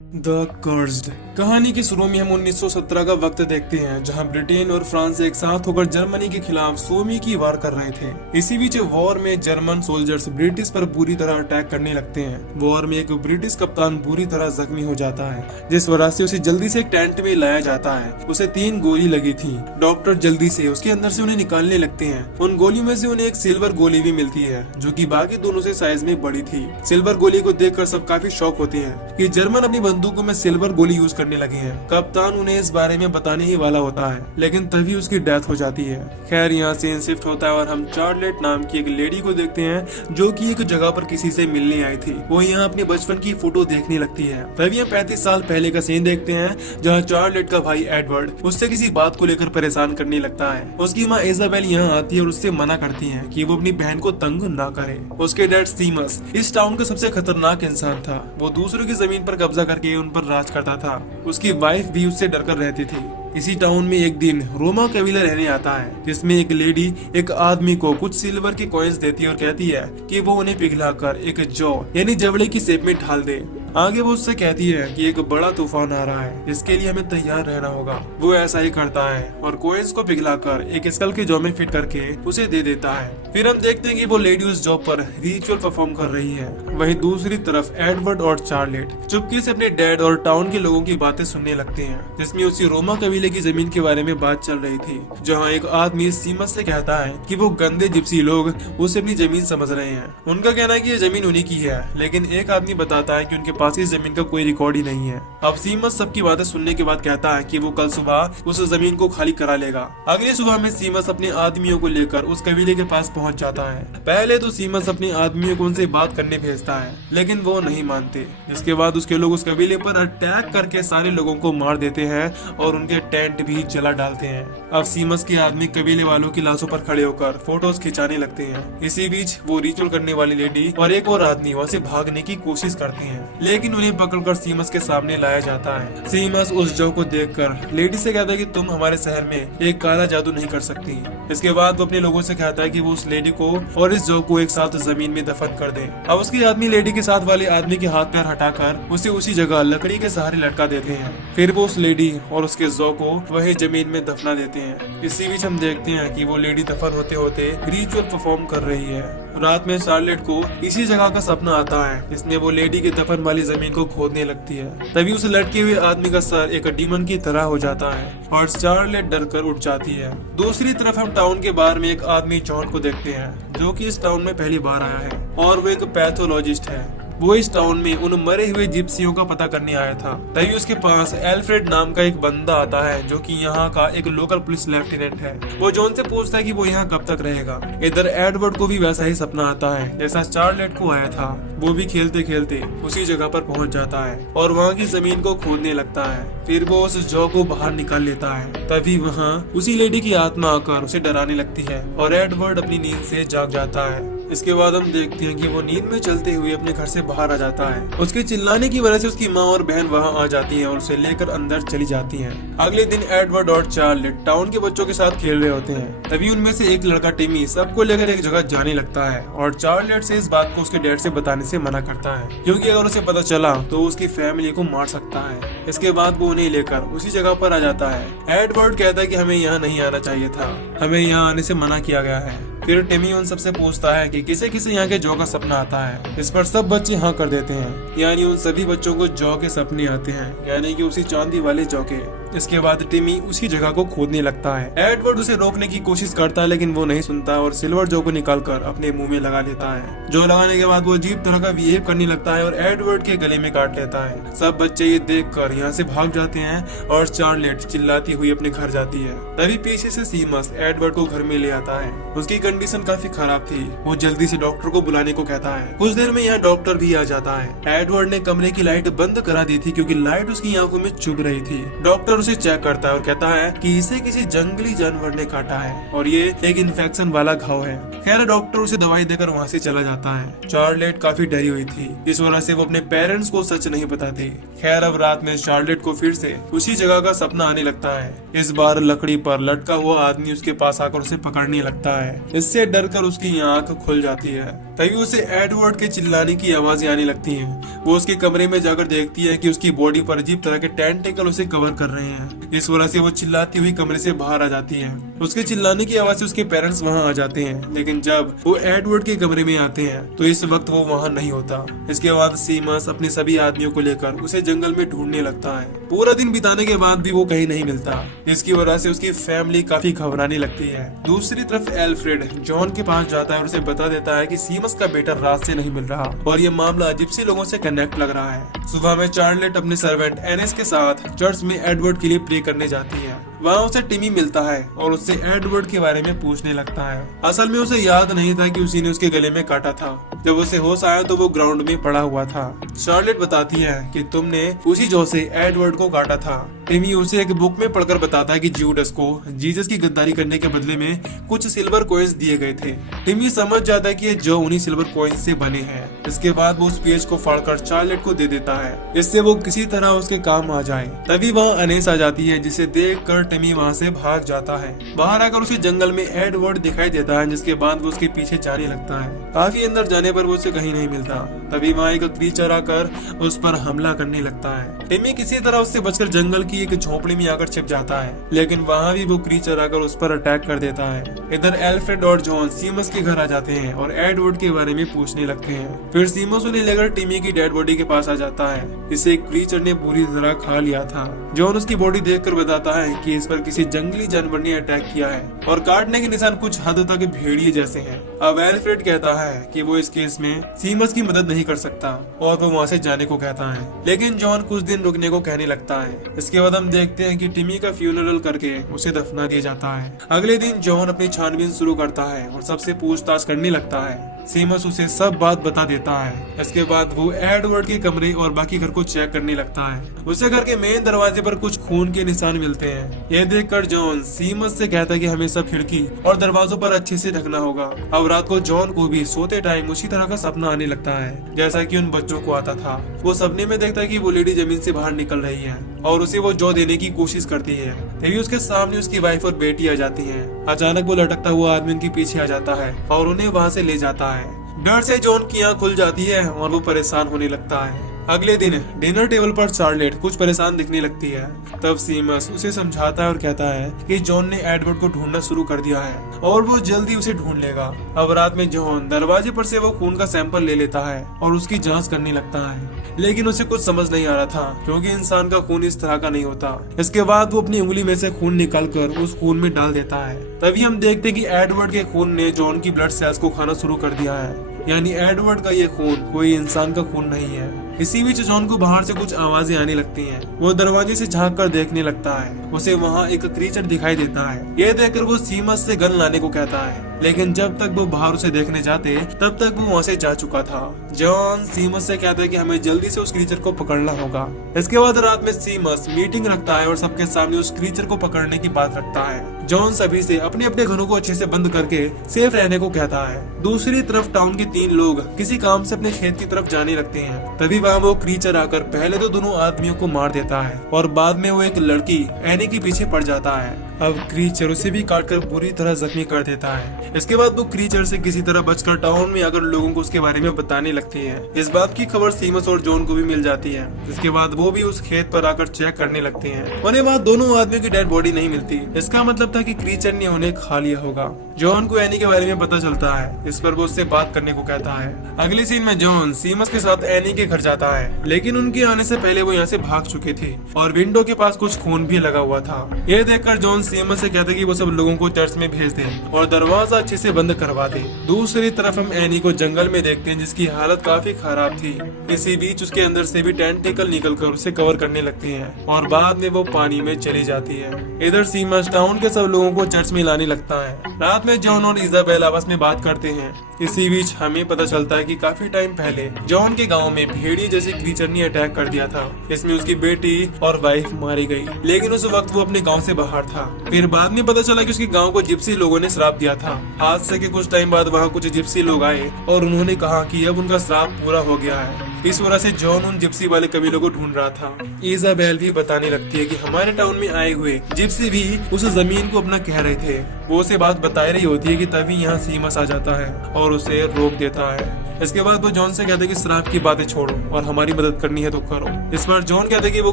The cursed कहानी के शुरू में हम 1917 का वक्त देखते हैं, जहां ब्रिटेन और फ्रांस एक साथ होकर जर्मनी के खिलाफ सोमी की वार कर रहे थे। इसी बीच वॉर में जर्मन सोल्जर्स ब्रिटिश पर बुरी तरह अटैक करने लगते हैं। वॉर में एक ब्रिटिश कप्तान बुरी तरह जख्मी हो जाता है, जिस वजह से उसे जल्दी से एक टेंट में लाया जाता है। उसे 3 गोली लगी थी। डॉक्टर जल्दी से उसके अंदर से उन्हें निकालने लगते हैं। उन गोलियों में से उन्हें एक सिल्वर गोली भी मिलती है, जो कि बाकी दोनों से साइज में बड़ी थी। सिल्वर गोली को देखकर सब काफी शॉक होते हैं कि जर्मन अपनी बंदूकों में सिल्वर गोली यूज करने लगे हैं। कप्तान उन्हें इस बारे में बताने ही वाला होता है, लेकिन तभी उसकी डेथ हो जाती है। खैर, यहाँ सीन शिफ्ट होता है और हम चार्लेट नाम की एक लेडी को देखते हैं, जो कि एक जगह पर किसी से मिलने आई थी। वो यहाँ अपने बचपन की फोटो देखने लगती है। तभी हम 35 साल पहले का सीन देखते हैं, जहाँ चार्लेट का भाई एडवर्ड उससे किसी बात को लेकर परेशान करने लगता है। उसकी माँ इजाबेल यहाँ आती है और उससे मना करती है कि वो अपनी बहन को तंग ना करे। उसके डैड सीमस इस टाउन का सबसे खतरनाक इंसान था। वो दूसरों की जमीन पर कब्जा करके उन पर राज करता था। उसकी वाइफ भी उससे डरकर रहती थी। इसी टाउन में एक दिन रोमा कबीला रहने आता है, जिसमें एक लेडी एक आदमी को कुछ सिल्वर के कॉइन्स देती है और कहती है कि वो उन्हें पिघलाकर एक जौ यानी जबड़े की शेप में ढाल दे। आगे वो उससे कहती है कि एक बड़ा तूफान आ रहा है, जिसके लिए हमें तैयार रहना होगा। वो ऐसा ही करता है और कॉइन्स को पिघलाकर एक स्कल के जौ में फिट करके उसे दे देता है। फिर हम देखते हैं कि वो लेडी उस जॉब पर रिचुअल परफॉर्म कर रही है। वहीं दूसरी तरफ एडवर्ड और चार्लेट चुपके से अपने डैड और टाउन के लोगों की बातें सुनने लगते हैं, जिसमें उसी रोमा कबीले की जमीन के बारे में बात चल रही थी। जहाँ एक आदमी सीमस से कहता है कि वो गंदे जिप्सी लोग उसे अपनी जमीन समझ रहे हैं। उनका कहना है कि ये जमीन उन्हीं की है, लेकिन एक आदमी बताता है कि उनके पास इस जमीन का कोई रिकॉर्ड ही नहीं है। अब सीमस सबकी बातें सुनने के बाद कहता है कि वो कल सुबह उस जमीन को खाली करा लेगा। अगली सुबह में सीमस अपने आदमियों को लेकर उस कबीले के पास पहुंच जाता है। पहले तो सीमस अपने आदमियों को उनसे बात करने भेजता है, लेकिन वो नहीं मानते। जिसके बाद उसके लोग उस कबीले पर अटैक करके सारे लोगों को मार देते हैं और उनके टेंट भी जला डालते हैं। अब सीमस के आदमी कबीले वालों की लाशों पर खड़े होकर फोटोज खिंचाने लगते हैं। इसी बीच वो रिचुअल करने वाली लेडी और एक और आदमी वहाँ से भागने की कोशिश करते हैं, लेकिन उन्हें पकड़कर सीमस के सामने लाया जाता है। सीमस उस जौ को देखकर लेडी से कहता है कि तुम हमारे शहर में एक काला जादू नहीं कर सकती। इसके बाद वो अपने लोगों से कहता है कि वो उस लेडी को और इस जौ को एक साथ जमीन में दफन कर दे। अब उसके आदमी लेडी के साथ वाले आदमी के हाथ पैर हटाकर उसे उसी जगह लकड़ी के सहारे लटका देते हैं। फिर वो उस लेडी और उसके जौ को वही जमीन में दफना देते हैं। इसी बीच हम देखते हैं कि वो लेडी दफन होते होते रिचुअल परफॉर्म कर रही है। रात में चार्लेट को इसी जगह का सपना आता है, जिसमें वो लेडी के दफन वाली जमीन को खोदने लगती है। तभी उस लटके हुए आदमी का सर एक डीमन की तरह हो जाता है और चार्लेट डरकर उठ जाती है। दूसरी तरफ हम टाउन के बाहर में एक आदमी जॉन को देखते हैं, जो कि इस टाउन में पहली बार आया है और वो एक पैथोलॉजिस्ट है। वो इस टाउन में उन मरे हुए जिप्सियों का पता करने आया था। तभी उसके पास एल्फ्रेड नाम का एक बंदा आता है, जो कि यहाँ का एक लोकल पुलिस लेफ्टिनेंट है। वो जॉन से पूछता है कि वो यहाँ कब तक रहेगा। इधर एडवर्ड को भी वैसा ही सपना आता है जैसा चार्लेट को आया था। वो भी खेलते खेलते उसी जगह पर पहुंच जाता है और वहाँ की जमीन को खोदने लगता है। फिर वो उस जौ को बाहर निकाल लेता है। तभी वहाँ उसी लेडी की आत्मा आकर उसे डराने लगती है और एडवर्ड अपनी नींद से जाग जाता है। इसके बाद हम देखते हैं कि वो नींद में चलते हुए अपने घर से बाहर आ जाता है। उसके चिल्लाने की वजह से उसकी माँ और बहन वहाँ आ जाती हैं और उसे लेकर अंदर चली जाती हैं। अगले दिन एडवर्ड और चार्लेट टाउन के बच्चों के साथ खेल रहे होते हैं। तभी उनमें से एक लड़का टिमी सबको लेकर एक जगह जाने लगता है और चार्लेट से इस बात को उसके डैड से बताने से मना करता है, क्योंकि अगर उसे पता चला तो उसकी फैमिली को मार सकता है। इसके बाद वो उन्हें लेकर उसी जगह पर आ जाता है। एडवर्ड कहता है कि हमें यहाँ नहीं आना चाहिए था, हमें यहाँ आने से मना किया गया है। फिर टिमी उन सबसे पूछता है कि किसे किसे यहाँ के जौ का सपना आता है। इस पर सब बच्चे हाँ कर देते हैं, यानी उन सभी बच्चों को जौ के सपने आते हैं, यानी कि उसी चांदी वाले जौ के। इसके बाद टिमी उसी जगह को खोदने लगता है। एडवर्ड उसे रोकने की कोशिश करता है, लेकिन वो नहीं सुनता और सिल्वर जौ को निकालकर अपने मुंह में लगा लेता है। जौ लगाने के बाद वो अजीब तरह का बिहेव करने लगता है और एडवर्ड के गले में काट लेता है। सब बच्चे ये देखकर यहाँ से भाग जाते हैं और चार्लेट चिल्लाती हुई अपने घर जाती है। तभी पीछे से सीमस एडवर्ड को घर में ले आता है। उसकी कंडीशन काफी खराब थी। वो जल्दी से डॉक्टर को बुलाने को कहता है। कुछ देर में यहाँ डॉक्टर भी आ जाता है। एडवर्ड ने कमरे की लाइट बंद करा दी थी, क्योंकि लाइट उसकी आंखों में चुभ रही थी। डॉक्टर उसे चेक करता है और कहता है कि इसे किसी जंगली जानवर ने काटा है और ये एक इन्फेक्शन वाला घाव है। खैर, डॉक्टर उसे दवाई देकर वहाँ से चला जाता है। चार्लेट काफी डरी हुई थी, इस वजह से वो अपने पेरेंट्स को सच नहीं बताती। खैर, अब रात में चार्लेट को फिर से उसी जगह का सपना आने लगता है। इस बार लकड़ी पर लटका हुआ आदमी उसके पास आकर उसे पकड़ने लगता है। इससे डरकर उसकी आंख खुल जाती है। तभी उसे एडवर्ड के चिल्लाने की आवाजें आने लगती हैं। वो उसके कमरे में जाकर देखती है कि उसकी बॉडी पर अजीब तरह के टेंटेकल उसे कवर कर रहे हैं। इस वजह से वो चिल्लाती हुई कमरे से बाहर आ जाती है। उसके चिल्लाने की आवाज से उसके पेरेंट्स वहाँ आ जाते हैं, लेकिन जब वो एडवर्ड के कमरे में आते हैं तो इस वक्त वो वहाँ नहीं होता। इसके बाद सीमस अपने सभी आदमियों को लेकर उसे जंगल में ढूंढने लगता है। पूरा दिन बिताने के बाद भी वो कहीं नहीं मिलता। इसकी वजह से उसकी फैमिली काफी घबराने लगती है। दूसरी तरफ एल्फ्रेड जॉन के पास जाता है और उसे बता देता है कि सीमस का बेटा रात से नहीं मिल रहा और ये मामला जिप्सी लोगों से कनेक्ट लग रहा है। सुबह में चार्लेट अपने सर्वेंट एनेस के साथ चर्च में एडवर्ड के लिए प्रे करने जाती है। वहाँ उसे टिमी मिलता है और उससे एडवर्ड के बारे में पूछने लगता है। असल में उसे याद नहीं था कि उसी ने उसके गले में काटा था। जब उसे होश आया तो वो ग्राउंड में पड़ा हुआ था। चार्लेट बताती है कि तुमने उसी जौ से एडवर्ड को काटा था। टिमी उसे एक बुक में पढ़कर बताता है कि जूडस को जीसस की गद्दारी करने के बदले में कुछ सिल्वर कॉइन्स दिए गए थे। टिमी समझ जाता है कि ये जौ उन्हीं सिल्वर कॉइन्स से बने हैं। इसके बाद वो उस पेज को फाड़कर चार्लेट को दे देता है, जिससे वो किसी तरह उसके काम आ जाए। तभी वहाँ अनेस आ जाती है, जिसे देखकर टिमी वहाँ से भाग जाता है। बाहर आकर उसे जंगल में एडवर्ड दिखाई देता है, जिसके बाद वो उसके पीछे जाने लगता है। काफी अंदर जाने पर वो उसे कहीं नहीं मिलता। तभी वहाँ एक क्रीचर आकर उस पर हमला करने लगता है। टिमी किसी तरह उससे बचकर जंगल की एक झोपड़ी में आकर छिप जाता है, लेकिन वहाँ भी वो क्रीचर आकर उस पर अटैक कर देता है। इधर एल्फ्रेड और जॉन सीमस के घर आ जाते हैं और एडवर्ड के बारे में पूछने लगते हैं। फिर सीमस उन्हें लेकर टिमी की डेड बॉडी के पास आ जाता है। इसे क्रीचर ने बुरी तरह खा लिया था। जॉन उसकी बॉडी देखकर बताता है कि इस पर किसी जंगली जानवर ने अटैक किया है और काटने के निशान कुछ हद तक भेड़िए जैसे हैं। अब एल्फ्रेड कहता है कि वो इस केस में सीमस की मदद नहीं कर सकता और वो वहाँ से जाने को कहता है, लेकिन जॉन कुछ दिन रुकने को कहने लगता है। इसके बाद हम देखते हैं कि टिमी का फ्यूनरल करके उसे दफना दिया जाता है। अगले दिन जॉन अपनी छानबीन शुरू करता है और सबसे पूछताछ करने लगता है। सीमस उसे सब बात बता देता है। इसके बाद वो एडवर्ड के कमरे और बाकी घर को चेक करने लगता है। उसे घर के मेन दरवाजे पर कुछ खून के निशान मिलते हैं। ये देखकर जॉन सीमस से कहता है कि हमें सब खिड़की और दरवाजों पर अच्छे से ढकना होगा। अब रात को जॉन को भी सोते टाइम उसी तरह का सपना आने लगता है जैसा कि उन बच्चों को आता था। वो सपने में देखता है कि वो लेडी जमीन से बाहर निकल रही है और उसे वो जौ देने की कोशिश करती है। तभी उसके सामने उसकी वाइफ और बेटी आ जाती है। अचानक वो लटकता हुआ आदमी उनके पीछे आ जाता है और उन्हें वहाँ से ले जाता है। डर से जॉन की आंख खुल जाती है और वो परेशान होने लगता है। अगले दिन डिनर टेबल पर चार्लेट कुछ परेशान दिखने लगती है। तब सीमस उसे समझाता है और कहता है कि जॉन ने एडवर्ड को ढूंढना शुरू कर दिया है और वो जल्दी उसे ढूंढ लेगा। अब रात में जॉन दरवाजे पर से वो खून का सैंपल ले लेता है और उसकी जांच करने लगता है, लेकिन उसे कुछ समझ नहीं आ रहा था क्योंकि इंसान का खून इस तरह का नहीं होता। इसके बाद वो अपनी उंगली में से खून निकालकर उस खून में डाल देता है। तभी हम देखते हैं कि एडवर्ड के खून ने जॉन की ब्लड सेल्स को खाना शुरू कर दिया है, यानी एडवर्ड का ये खून कोई इंसान का खून नहीं है। इसी बीच जॉन को बाहर से कुछ आवाजें आने लगती हैं। वो दरवाजे से झांक कर देखने लगता है। उसे वहाँ एक क्रीचर दिखाई देता है। ये देखकर वो सीमस से गन लाने को कहता है, लेकिन जब तक वो बाहर उसे देखने जाते तब तक वो वहाँ से जा चुका था। जॉन सीमस से कहता है कि हमें जल्दी से उस क्रीचर को पकड़ना होगा। इसके बाद रात में सीमस मीटिंग रखता है और सबके सामने उस क्रीचर को पकड़ने की बात रखता है। जॉन सभी से अपने अपने घरों को अच्छे से बंद करके सेफ रहने को कहता है। दूसरी तरफ टाउन के 3 लोग किसी काम से अपने खेत की तरफ जाने लगते हैं। तभी वहाँ वो क्रीचर आकर पहले तो दोनों आदमियों को मार देता है और बाद में वो एक लड़की एनी के पीछे पड़ जाता है। अब क्रीचर उसे भी काटकर बुरी तरह जख्मी कर देता है। इसके बाद वो क्रीचर से किसी तरह बचकर टाउन में आकर लोगों को उसके बारे में बताने लगती है। इस बात की खबर सीमस और जॉन को भी मिल जाती है। इसके बाद वो भी उस खेत पर आकर चेक करने लगते हैं। उन्हें वहाँ दोनों आदमियों की डेड बॉडी नहीं मिलती। इसका मतलब था कि क्रीचर ने उन्हें खा लिया होगा। जॉन को एनी के बारे में पता चलता है। इस पर वो उससे बात करने को कहता है। अगली सीन में जॉन सीमस के साथ एनी के घर जाता है, लेकिन उनके आने से पहले वो यहाँ से भाग चुके थे और विंडो के पास कुछ खून भी लगा हुआ था। ये देखकर जॉन सीमस से कहता है कि वो सब लोगों को चर्च में भेज दे और दरवाजा अच्छे से बंद करवा दे। दूसरी तरफ हम एनी को जंगल में देखते हैं, जिसकी हालत काफी खराब थी। इसी बीच उसके अंदर से भी टेंटेकल निकलकर उसे कवर करने लगते हैं और बाद में वो पानी में चली जाती है। इधर सीमस टाउन के सब लोगों को चर्च में लाने लगता है। रात में जॉन और इजाबेल आपस में बात करते हैं। इसी बीच हमें पता चलता है कि काफी टाइम पहले जॉन के गांव में भेड़िए जैसे क्रीचर ने अटैक कर दिया था। इसमें उसकी बेटी और वाइफ मारी गई, लेकिन उस वक्त वो अपने गांव से बाहर था। फिर बाद में पता चला कि उसके गांव को जिप्सी लोगों ने श्राप दिया था। हादसे के कुछ टाइम बाद वहाँ कुछ जिप्सी लोग आए और उन्होंने कहा कि अब उनका श्राप पूरा हो गया है इस वजह से जॉन उन जिप्सी वाले कबीलों को ढूंढ रहा था। इजाबेल भी बताने लगती है कि हमारे टाउन में आए हुए जिप्सी भी उस जमीन को अपना कह रहे थे। वो उसे बात बता रही होती है कि तभी यहाँ सीमस आ जाता है और उसे रोक देता है। इसके बाद वो जॉन से कहते हैं कि श्राप की बातें छोड़ो और हमारी मदद करनी है तो करो। इस बार जॉन कहते हैं कि वो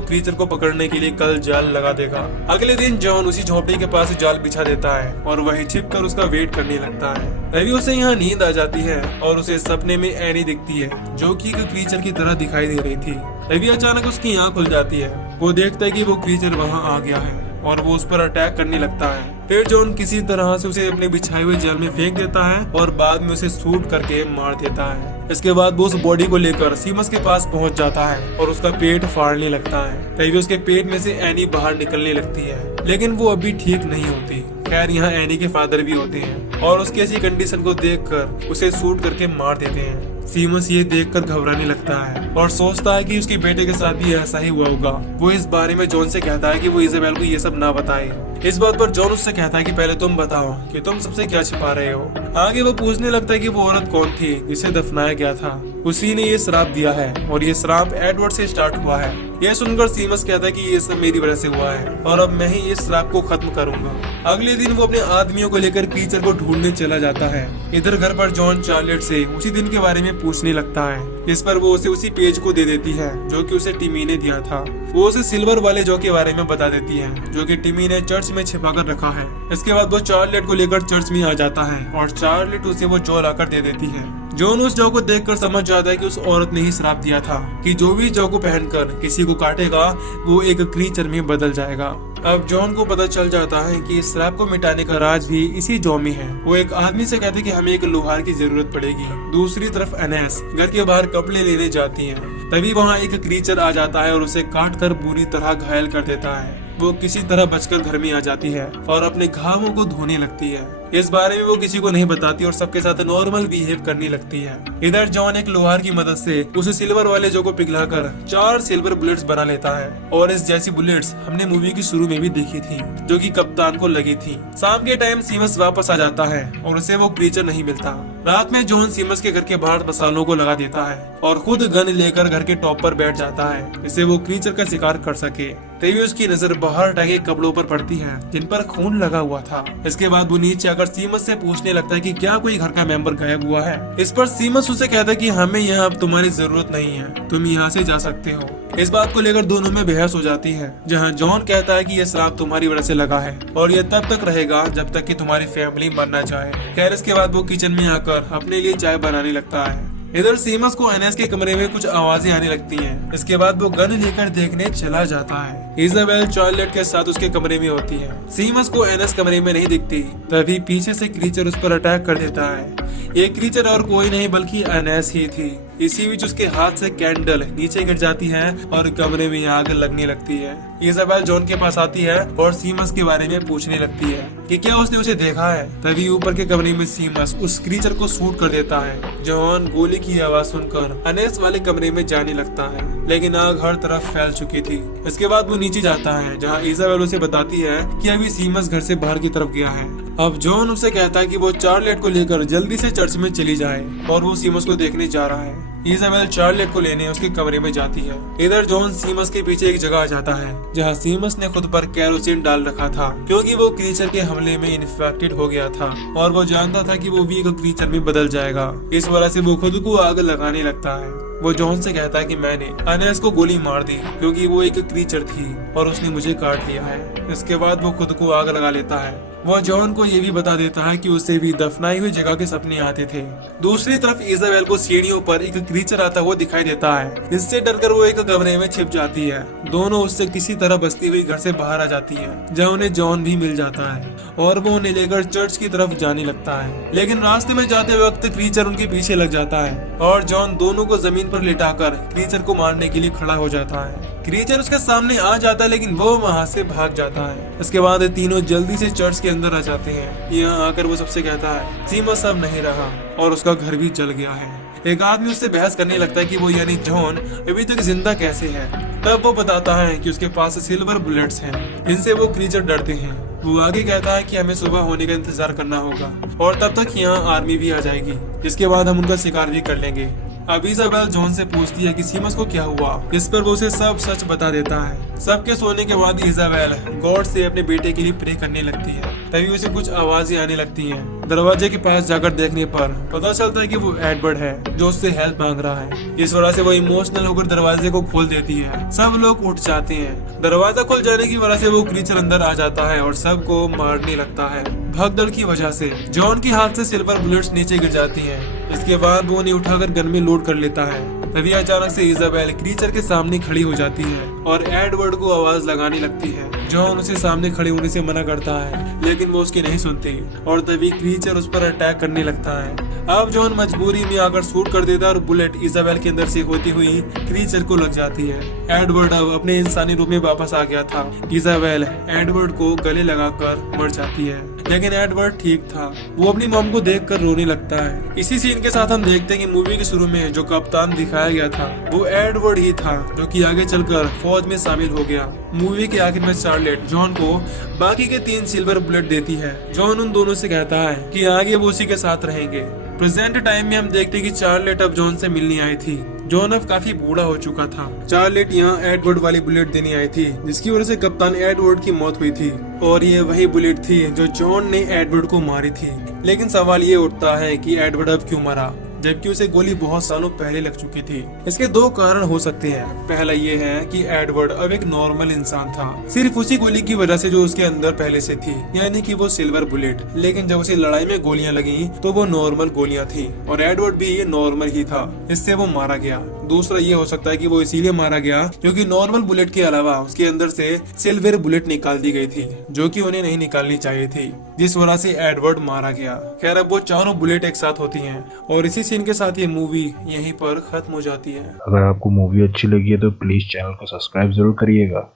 क्रीचर को पकड़ने के लिए कल जाल लगा देगा। अगले दिन जॉन उसी झोपड़ी के पास जाल बिछा देता है और वहीं छिप कर उसका वेट करने लगता है। तभी उसे यहाँ नींद आ जाती है और उसे सपने में एनी दिखती है जो कि एक क्रीचर की तरह दिखाई दे रही थी। तभी अचानक उसकी आँख खुल जाती है। वो देखता है कि वो क्रीचर वहाँ आ गया है और वो उस पर अटैक करने लगता है। फिर जॉन किसी तरह से उसे अपने बिछाए हुए जाल में फेंक देता है और बाद में उसे शूट करके मार देता है। इसके बाद वो उस बॉडी को लेकर सीमस के पास पहुंच जाता है और उसका पेट फाड़ने लगता है। तभी उसके पेट में से एनी बाहर निकलने लगती है, लेकिन वो अभी ठीक नहीं होती। खैर यहाँ एनी के फादर भी होते हैं और उसकी ऐसी कंडीशन को देखकर उसे शूट करके मार देते हैं। सीमस ये देखकर घबराने लगता है और सोचता है कि उसके बेटे के साथ भी ऐसा ही हुआ होगा। वो इस बारे में जॉन से कहता है कि वो इजाबेल को ये सब ना बताए। इस बात पर जॉन उससे कहता है कि पहले तुम बताओ कि तुम सबसे क्या छिपा रहे हो। आगे वो पूछने लगता है कि वो औरत कौन थी जिसे दफनाया गया था। उसी ने ये श्राप दिया है और ये श्राप एडवर्ड से स्टार्ट हुआ है। यह सुनकर सीमस कहता है कि ये सब मेरी वजह से हुआ है और अब मैं ही इस श्राप को खत्म करूंगा। अगले दिन वो अपने आदमियों को लेकर क्रीचर को ढूंढने चला जाता है। इधर घर पर जॉन चार्लेट से उसी दिन के बारे में पूछने लगता है। इस पर वो उसे उसी पेज को दे देती है जो कि उसे टिमी ने दिया था। वो उसे सिल्वर वाले जौ के बारे में बता देती है जो कि टिमी ने चर्च में छिपा कर रखा है। इसके बाद वो चार्लेट को लेकर चर्च में आ जाता है और चार्लेट उसे वो जौ लाकर दे देती है। जॉन उस जौ को देखकर समझ जाता है कि उस औरत ने ही श्राप दिया था कि जो भी जौ को पहनकर किसी को काटेगा वो एक क्रीचर में बदल जाएगा। अब जॉन को पता चल जाता है कि इस श्राप को मिटाने का राज भी इसी जौ में है। वो एक आदमी से कहते हैं कि हमें एक लोहार की जरूरत पड़ेगी। दूसरी तरफ एनेस घर के बाहर कपड़े लेने जाती है। तभी वहाँ एक क्रीचर आ जाता है और उसे काट कर बुरी तरह घायल कर देता है। वो किसी तरह बचकर घर में आ जाती है और अपने घावों को धोने लगती है। इस बारे में वो किसी को नहीं बताती और सबके साथ नॉर्मल बिहेव करने लगती है। इधर जॉन एक लोहार की मदद से उसे सिल्वर वाले जौ को पिघलाकर 4 सिल्वर बुलेट्स बना लेता है और इस जैसी बुलेट्स हमने मूवी की शुरू में भी देखी थी जो कि कप्तान को लगी थी। शाम के टाइम सीमस वापस आ जाता है और उसे वो क्रीचर नहीं मिलता। रात में जॉन सीमस के घर के बाहर मसालों को लगा देता है और खुद गन लेकर घर के टॉप पर बैठ जाता है जिससे वो क्रीचर का शिकार कर सके। तभी उसकी नजर बाहर टंगे कपड़ों पर पड़ती है जिन पर खून लगा हुआ था। इसके बाद वो नीचे आकर सीमस से पूछने लगता है कि क्या कोई घर का मेंबर गायब हुआ है। इस पर सीमस उसे कहता है कि हमें यहाँ अब तुम्हारी जरूरत नहीं है, तुम यहाँ से जा सकते हो। इस बात को लेकर दोनों में बहस हो जाती है जहाँ जॉन कहता है कि यह श्राप तुम्हारी वजह से लगा है और यह तब तक रहेगा जब तक कि तुम्हारी फैमिली मर न जाए। खैर इसके बाद वो किचन में आकर अपने लिए चाय बनाने लगता है। इधर सीमस को एनेस के कमरे में कुछ आवाजें आने लगती हैं। इसके बाद वो गन लेकर देखने चला जाता है। इजाबेल चार्लेट के साथ उसके कमरे में होती है। सीमस को एनेस कमरे में नहीं दिखती। तभी पीछे से क्रीचर उस पर अटैक कर देता है। ये क्रीचर और कोई नहीं बल्कि एनेस ही थी। इसी बीच उसके हाथ से कैंडल नीचे गिर जाती है और कमरे में आग लगने लगती है। इजाबेल जॉन के पास आती है और सीमस के बारे में पूछने लगती है कि क्या उसने उसे देखा है। तभी ऊपर के कमरे में सीमस उस क्रीचर को शूट कर देता है। जॉन गोली की आवाज सुनकर एनेस वाले कमरे में जाने लगता है, लेकिन आग हर तरफ फैल चुकी थी। इसके बाद वो नीचे जाता है जहाँ इजाबेल उसे बताती है कि अभी सीमस घर से बाहर की तरफ गया है। अब जॉन उसे कहता है कि वो चार्लेट को लेकर जल्दी से चर्च में चली जाए और वो सीमस को देखने जा रहा है। इजाबेल चार्लेट को लेने उसके कमरे में जाती है। इधर जॉन सीमस के पीछे एक जगह आ जाता है जहाँ सीमस ने खुद पर कैरोसिन डाल रखा था क्योंकि वो क्रीचर के हमले में इन्फेक्टेड हो गया था और वो जानता था कि वो भी एक क्रीचर में बदल जाएगा। इस वजह से वो खुद को आग लगाने लगता है। वो जॉन से कहता है कि मैंने एनेस को गोली मार दी क्योंकि वो एक क्रीचर थी और उसने मुझे काट लिया है। इसके बाद वो खुद को आग लगा लेता है। वो जॉन को ये भी बता देता है कि उसे भी दफनाई हुई जगह के सपने आते थे। दूसरी तरफ इजाबेल को सीढ़ियों पर एक क्रीचर आता हुआ दिखाई देता है। इससे डरकर वो एक कमरे में छिप जाती है। दोनों उससे किसी तरह बचती हुई घर से बाहर आ जाती है जहाँ उन्हें जॉन भी मिल जाता है और वो उन्हें लेकर चर्च की तरफ जाने लगता है। लेकिन रास्ते में जाते वक्त क्रीचर उनके पीछे लग जाता है और जॉन दोनों को जमीन पर लेटाकर क्रीचर को मारने के लिए खड़ा हो जाता है। क्रीचर उसके सामने आ जाता है लेकिन वो वहाँ से भाग जाता है। इसके बाद तीनों जल्दी से चर्च के अंदर आ जाते हैं। यहाँ आकर वो सबसे कहता है सीमस अब नहीं रहा और उसका घर भी जल गया है। एक आदमी उससे बहस करने लगता है कि वो यानी जॉन अभी तक जिंदा कैसे है। तब वो बताता है कि उसके पास सिल्वर बुलेट्स हैं जिनसे वो क्रीचर डरते हैं। वो आगे कहता है कि हमें सुबह होने का इंतजार करना होगा और तब तक यहाँ आर्मी भी आ जाएगी जिसके बाद हम उनका शिकार भी कर लेंगे। अब इजाबेल जॉन से पूछती है कि सीमस को क्या हुआ, इस पर वो उसे सब सच बता देता है। सबके सोने के बाद इजाबेल गॉड से अपने बेटे के लिए प्रे करने लगती है। तभी उसे कुछ आवाजें आने लगती हैं। दरवाजे के पास जाकर देखने पर पता चलता है कि वो एडवर्ड है जो उससे हेल्प मांग रहा है। इस वजह से वो इमोशनल होकर दरवाजे को खोल देती है। सब लोग उठ जाते हैं। दरवाजा खुल जाने की वजह से वो क्रीचर अंदर आ जाता है और सबको मारने लगता है। भगदड़ की वजह से जॉन के हाथ से सिल्वर बुलेट्स नीचे गिर जाती हैं। इसके बाद वो उन्हें उठाकर गन में लोड कर लेता है। तभी अचानक से इजाबेल क्रीचर के सामने खड़ी हो जाती है और एडवर्ड को आवाज लगाने लगती है। जॉन उसे सामने खड़े होने से मना करता है, लेकिन वो उसकी नहीं सुनती और तभी क्रीचर उस पर अटैक करने लगता है। अब जॉन मजबूरी में आकर शूट कर देता है और बुलेट इजाबेल के अंदर से होती हुई क्रीचर को लग जाती है। एडवर्ड अब अपने इंसानी रूप में वापस आ गया था। इजाबेल एडवर्ड को गले लगाकर मर जाती है, लेकिन एडवर्ड ठीक था। वो अपनी मॉम को देखकर रोने लगता है। इसी सीन के साथ हम देखते हैं कि मूवी के शुरू में जो कप्तान दिखाया गया था वो एडवर्ड ही था, जो कि आगे चलकर फौज में शामिल हो गया। मूवी के आखिर में चार्लेट जॉन को बाकी के 3 सिल्वर बुलेट देती है। जॉन उन दोनों से कहता है कि आगे वो उसी के साथ रहेंगे। प्रेजेंट टाइम में हम देखते हैं कि चार्लेट अब जॉन से मिलने आई थी। जॉन अब काफी बूढ़ा हो चुका था। चार्लेट यहाँ एडवर्ड वाली बुलेट देने आई थी, जिसकी वजह से कप्तान एडवर्ड की मौत हुई थी और ये वही बुलेट थी जो जॉन ने एडवर्ड को मारी थी। लेकिन सवाल ये उठता है कि एडवर्ड अब क्यों मरा, जबकि उसे गोली बहुत सालों पहले लग चुकी थी। इसके 2 कारण हो सकते हैं। पहला ये है कि एडवर्ड अब एक नॉर्मल इंसान था, सिर्फ उसी गोली की वजह से जो उसके अंदर पहले से थी, यानी कि वो सिल्वर बुलेट। लेकिन जब उसे लड़ाई में गोलियां लगी तो वो नॉर्मल गोलियां थी और एडवर्ड भी ये नॉर्मल ही था, इससे वो मारा गया। दूसरा ये हो सकता है कि वो इसीलिए मारा गया क्योंकि नॉर्मल बुलेट के अलावा उसके अंदर से सिल्वर बुलेट निकाल दी गई थी, जो कि उन्हें नहीं निकालनी चाहिए थी, जिस वजह से एडवर्ड मारा गया। खैर, अब वो चारों बुलेट एक साथ होती हैं और इसी सीन के साथ ये मूवी यहीं पर खत्म हो जाती है। अगर आपको मूवी अच्छी लगी है तो प्लीज चैनल को सब्सक्राइब जरूर करिएगा।